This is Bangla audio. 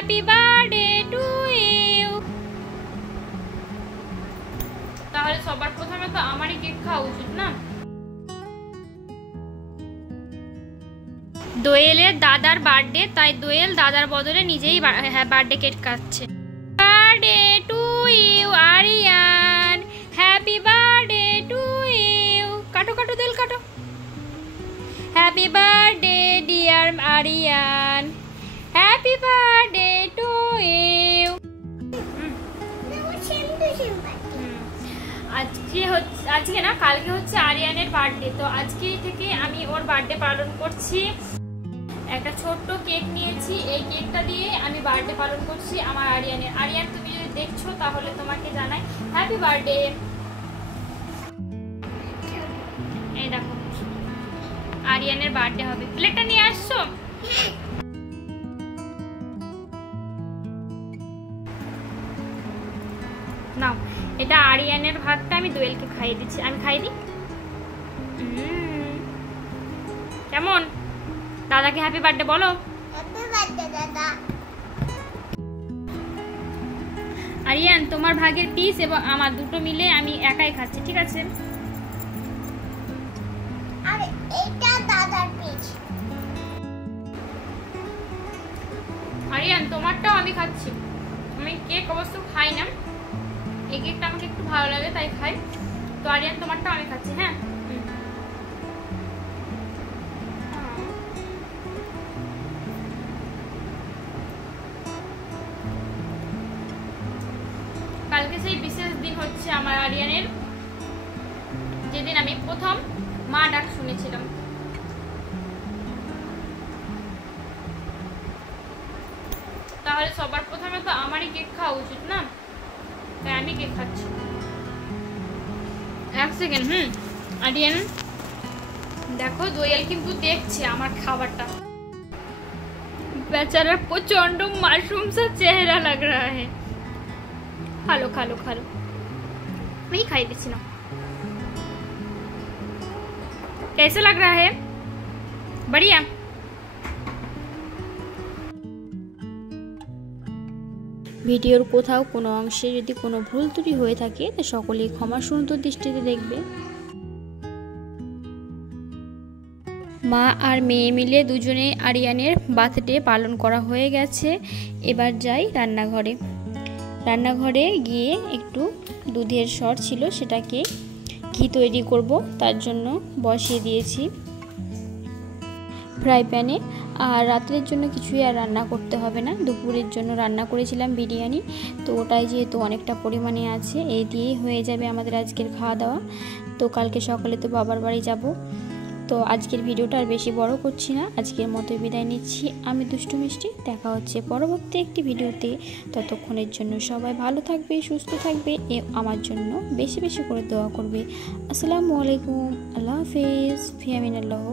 Happy birthday to you. তাহলে সবার প্রথমে তো আমারই কেক খাওয়া উচিত না? দোয়েলের দাদার বার্থডে, তাই দোয়েল দাদার বদলে নিজেই বার্থডে কেক কাটছে। Birthday to you Aryan, happy birthday to you. কাটো কাটো দোয়েল কাটো। Happy birthday dear Aryan, happy birthday to you. আজকে না, কালকে হচ্ছে আরিয়ানের বার্থডে, তো আজকে থেকে আমি ওর বার্থডে পালন করছি। একটা ছোট্ট কেক নিয়েছি, এই কেকটা দিয়ে আমি বার্থডে পালন করছি আমার আরিয়ানের। আরিয়ান, তুমি যদি দেখছো তাহলে তোমাকে জানাই হ্যাপি বার্থডে। এই দেখো আরিয়ানের বার্থডে হবে। প্লেটটা নিয়ে আসছো? নাও, এটা আরিয়ানের ভাতটা আমি দোয়েলকে খাইয়ে দিচ্ছি। আমি খাইয়ে দিই। কেমন? দাদাকে হ্যাপি বার্থডে বলো। হ্যাপি বার্থডে দাদা। আরিয়ান, তোমার ভাগের পিস এবং আমার দুটো মিলে আমি একাই খাচ্ছি, ঠিক আছে? আরে এটা দাদার পিস। আরিয়ান, তোমারটাও আমি খাচ্ছি। আমি কেক অবশ্য খাই না, এই কেকটা আমাকে একটু ভালো লাগে তাই খাই। তো আরিয়ান, তোমারটাও আমি খাচ্ছি। হ্যাঁ, কালকে সেই বিশেষ দিন হচ্ছে আমার আরিয়ানের, যেদিন আমি প্রথম মা ডাক শুনেছিলাম। তাহলে সবার প্রথমে তো আমারই কেক খাওয়া উচিত না, তাই আমি কেক খাচ্ছি। এক সেকেন্ড। আরিয়ান দেখো, দোয়েল কিন্তু দেখছে আমার খাবারটা। बेचारा प्रचंड माशरूम सा चेहरा लग रहा है। खालो खालो खालो, मैं खाई दीची ना। कैसे लग रहा है? बढ़िया। ভিডিওর কোথাও কোনো অংশে যদি কোনো ভুল ত্রুটি হয়ে থাকে তা সকলেই ক্ষমা সুন্দর দৃষ্টিতে দেখবে। মা আর মেয়ে মিলে দুজনে আরিয়ানের বার্থডে পালন করা হয়ে গেছে। এবার যাই রান্নাঘরে। রান্নাঘরে গিয়ে একটু দুধের সর ছিল, সেটাকে ঘি তৈরি করব, তার জন্য বসিয়ে দিয়েছি ফ্রাই প্যানে। আর রাত্রের জন্য কিছুই আর রান্না করতে হবে না। দুপুরের জন্য রান্না করেছিলাম বিরিয়ানি, তো ওটাই যেহেতু অনেকটা পরিমাণে আছে, এই দিয়েই হয়ে যাবে আমাদের আজকের খাওয়া দাওয়া। তো কালকে সকালে তো বাবার বাড়ি যাব। তো আজকের ভিডিওটা আর বেশি বড় করছি না, আজকের মতো বিদায় নিচ্ছি। আমি দুষ্টু মিষ্টি। দেখা হচ্ছে পরবর্তী একটি ভিডিওতে। ততক্ষণের জন্য সবাই ভালো থাকবে, সুস্থ থাকবে, আমার জন্য বেশি বেশি করে দোয়া করবে। আসসালামু আলাইকুম, আল্লাহ হাফেজ, ফি আমিনাল্লাহ।